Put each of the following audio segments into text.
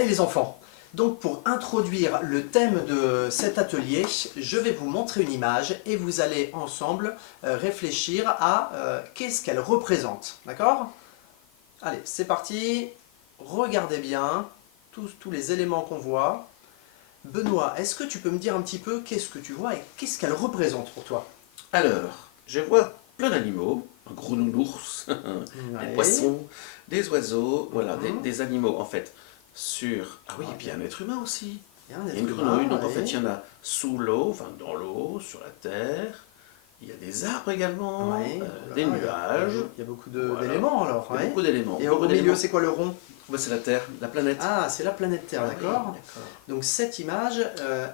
Allez les enfants, donc pour introduire le thème de cet atelier, je vais vous montrer une image et vous allez ensemble réfléchir à qu'est-ce qu'elle représente, d'accord? Allez, c'est parti, regardez bien tous les éléments qu'on voit. Benoît, est-ce que tu peux me dire un petit peu qu'est-ce que tu vois et qu'est-ce qu'elle représente pour toi? Alors, je vois plein d'animaux, un gros nounours, Ouais. des poissons, des oiseaux, voilà, Mhm. des animaux en fait sur... Ah oui, Ah, et puis il y a un être humain aussi. Il y a un Il y a être une humain, grenouille, donc en ouais. fait il y en a sous l'eau, enfin dans l'eau, sur la terre. Il y a des arbres également, Ouais, oh là des là, nuages. il y a beaucoup Voilà. d'éléments alors. Il y a Ouais. beaucoup d'éléments. Et beaucoup au milieu, d'éléments. c'est quoi le rond? Bah, c'est la Terre, la planète. Ah, c'est la planète Terre, Ah oui, d'accord. d'accord. Donc cette image,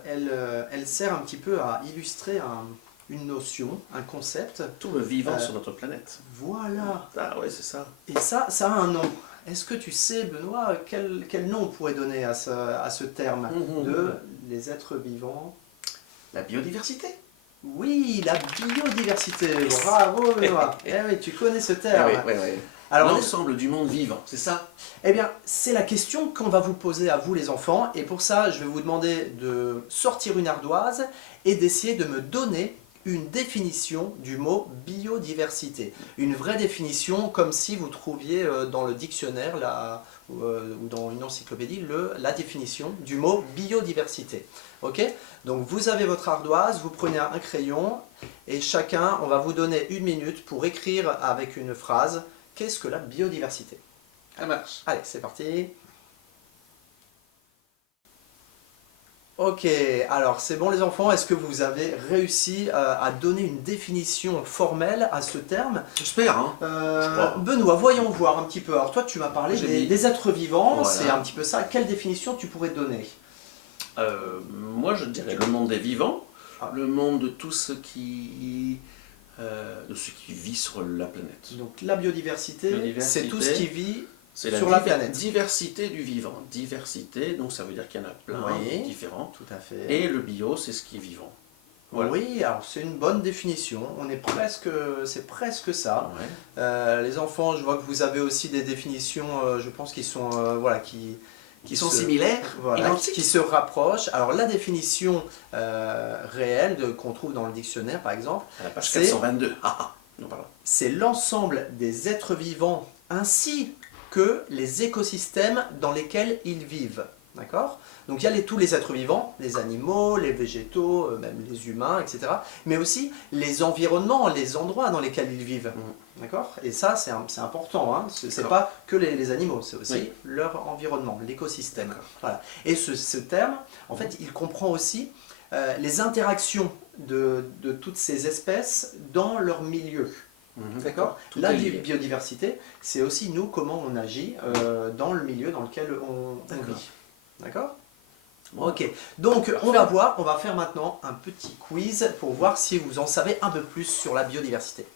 elle sert un petit peu à illustrer une notion, un concept. Tout le vivant sur notre planète. Voilà. Ah ouais, c'est ça. Et ça a un nom. Est-ce que tu sais, Benoît, quel nom on pourrait donner à ce terme de les êtres vivants? La biodiversité. Oui, la biodiversité. Yes. Bravo, Benoît. Eh oui, tu connais ce terme. Eh oui, oui, oui. Alors, l'ensemble du monde vivant, c'est ça? eh bien, c'est la question qu'on va vous poser à vous les enfants, et pour ça, je vais vous demander de sortir une ardoise et d'essayer de me donner une définition du mot biodiversité. Une vraie définition, comme si vous trouviez dans le dictionnaire ou dans une encyclopédie la définition du mot biodiversité. Ok? Donc vous avez votre ardoise, vous prenez un crayon, et chacun, on va vous donner 1 minute pour écrire avec une phrase qu'est-ce que la biodiversité? Ça marche. Allez, c'est parti. Ok, alors c'est bon les enfants, est-ce que vous avez réussi à donner une définition formelle à ce terme? J'espère, hein. Benoît, voyons voir un petit peu. Alors toi tu m'as parlé des êtres vivants, Voilà. c'est un petit peu ça. Quelle définition tu pourrais donner? Moi je dirais le monde des vivants, Ah. le monde de tout ce qui vit sur la planète. Donc la biodiversité, c'est tout ce qui vit C'est sur la planète. diversité du vivant. Diversité, donc ça veut dire qu'il y en a plein, Oui, différents. tout à fait. Et le bio, c'est ce qui est vivant. Voilà. Oui, alors c'est une bonne définition, c'est presque ça. Ouais. Les enfants, je vois que vous avez aussi des définitions, je pense, qui sont, voilà, qui sont se- similaires, voilà, identiques. qui se rapprochent. Alors la définition réelle qu'on trouve dans le dictionnaire, par exemple, À la page c'est 422. Non, pardon. c'est l'ensemble des êtres vivants ainsi que les écosystèmes dans lesquels ils vivent. D'accord? Donc il y a tous les êtres vivants, les animaux, les végétaux, même les humains, etc. Mais aussi les environnements, les endroits dans lesquels ils vivent. D'accord? Et ça, c'est important. Hein? C'est pas que les animaux, c'est aussi leur environnement, l'écosystème. Voilà. Et ce terme, en fait, il comprend aussi les interactions de toutes ces espèces dans leur milieu. D'accord? La biodiversité, c'est aussi nous, comment on agit dans le milieu dans lequel on vit. D'accord? Ok, donc on va faire maintenant un petit quiz pour voir si vous en savez un peu plus sur la biodiversité.